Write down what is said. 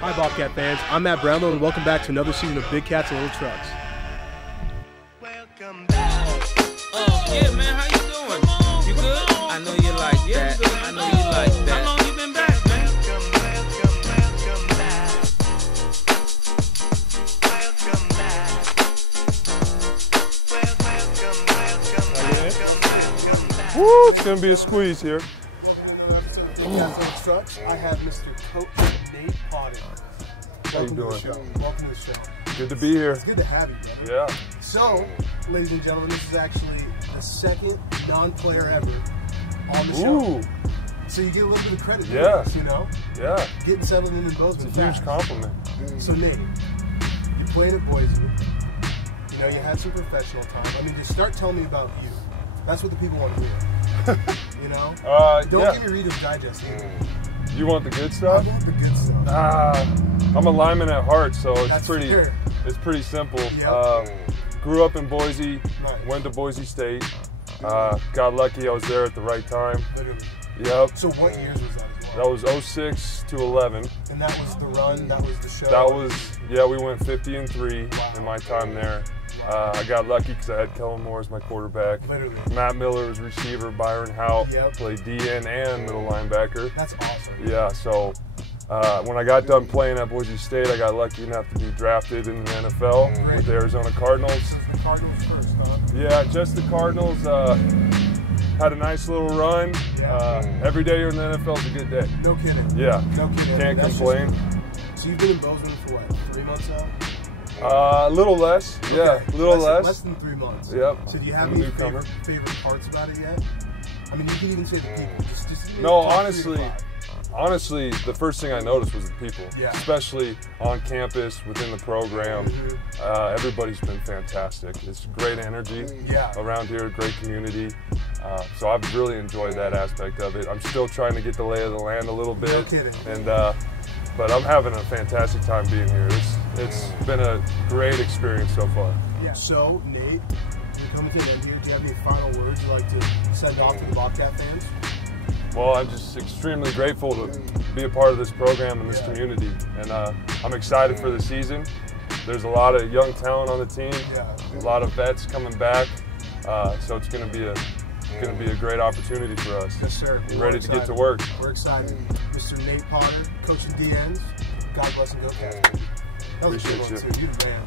Hi Bobcat fans, I'm Matt Brownlow and welcome back to another season of Big Cats and Little Trucks. Welcome back. Yeah man, how you doing? You good? I know you like that. I know you like that. How long you been back, man? Welcome back. Welcome back. Woo, it's gonna be a squeeze here. Trucks, I have Mr. Coach Nate Potter. How you doing? Welcome to the show. Good to be here. It's good to have you, brother. Yeah. So, ladies and gentlemen, this is actually the second non-player ever on the show. Ooh. So you get a little bit of credit for Yeah. this, you know? Yeah. Getting settled in Bozeman. It's a huge fast. compliment. So Nate, you played at Boise. You know, you had some professional time. I mean, just start telling me about you. That's what the people want to hear. You know? Don't yeah. give me Reader's Digest either. You want the good I stuff? want the good stuff. I'm a lineman at heart, so it's That's pretty. fair. It's pretty simple. Yep. Grew up in Boise. Nice. Went to Boise State. Got lucky. I was there at the right time. Literally. Yep. So what years was that as well? That was 06 to 11. And that was the run, that was the show? That was, yeah, we went 50-3 in my time there. I got lucky because I had Kellen Moore as my quarterback. Literally. Matt Miller was receiver. Byron Hout played DN and middle linebacker. That's awesome. Yeah, so when I got done playing at Boise State, I got lucky enough to be drafted in the NFL with the Arizona Cardinals. This is the Cardinals first, huh? Yeah, just the Cardinals. Had a nice little run. Every day you're in the NFL is a good day. No kidding. Yeah. No kidding. Can't complain. So you've been in Bozeman for what, 3 months now? A little less. Yeah, a little less. Less than 3 months. Yep. So do you have I'm a any newcomer. favorite parts about it yet? I mean, you can even say the people. Just No, top 3 to honestly, the first thing I noticed was the people, especially on campus, within the program. Everybody's been fantastic. It's great energy around here, great community. So I've really enjoyed that aspect of it. I'm still trying to get the lay of the land a little bit. No kidding. And, but I'm having a fantastic time being here. It's been a great experience so far. Yeah. So, Nate, you're coming to the end here. Do you have any final words you'd like to send off to the Bobcat fans? Well, I'm just extremely grateful to be a part of this program and this community, and I'm excited for the season. There's a lot of young talent on the team, a lot of vets coming back, so it's going to be a great opportunity for us. Yes, sir. We're ready to get to work. We're excited. Mr. Nate Potter, coaching DNs. God bless and go Cats. That was a good one, too. You're the man.